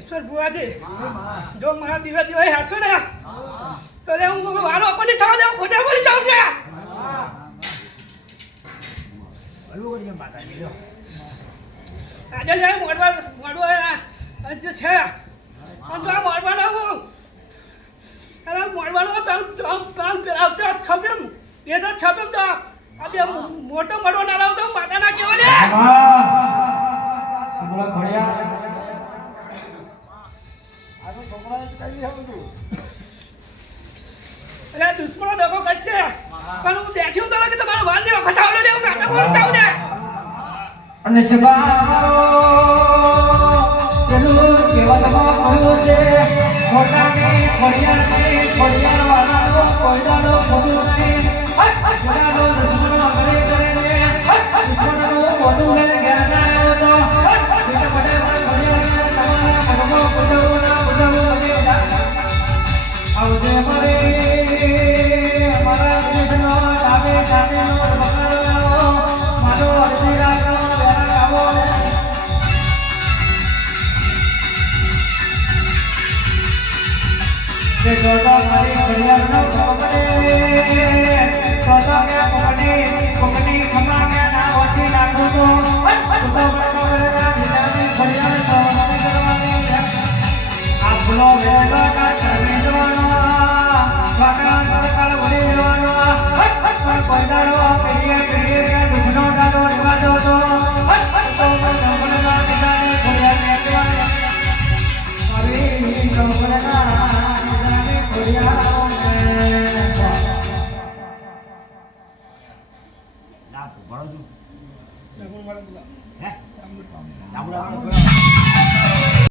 ઈશ્વર ભુવાજી જો મારા દિવસ દિવસ હારશો ને તો હું વારો આપણને થવા દઉં ખોટા બોલી જાઉં છે આજે લે મોડવા જે છે પણ તો આ મોડવાનો હું અરે મોડવાનો પેલા છપ્યમ એ તો છપ્યમ તો આ બે મોટો મોટો ના લાવતો માતા ના કેવો લે સુમલા ખડિયા અરે દુશ્મનો દગો કરશે પણ હું દેખ્યું તો કે તમારો વાન ને વખત આવડે લે હું નાટક બોલી જાઉં ને અને સબારો પેલું કેવલમાં કહ્યું છે મોટાની ખડિયાર વાળાનો કોયડાનો ખોટું નહીં ખડિયારો દુશ્મનો કરે છે દુશ્મનો ખોટું લે જ્ઞાન આવ્યો તો એટલે બડે ખડિયાર તમારા મનમો પૂજવો આવજે મરે મારા દેશનો ડાબે સામેનો બકરવાનો મારો અરજી રાખો વેરા આવો જે જોડો મારી ઘડિયાળનો પકડે જોડો કે પકડી ખમા કે ના ઓછી નાખો તો બકરના દિલાની ઘડિયાળ સવારી કરવાની આ ફૂલો વેલા કા ચરણી જવાનો વાકડા સરકાર વળી જવાનો પણ કોઈદારો પેઢીએ કે દુખનો દાડો નિવાજો તો બકરના દિલાની ઘડિયાળ મેચવાની મારી બકરના દિલાની ઘડિયાળ ના ભણો છું હે ચામુડા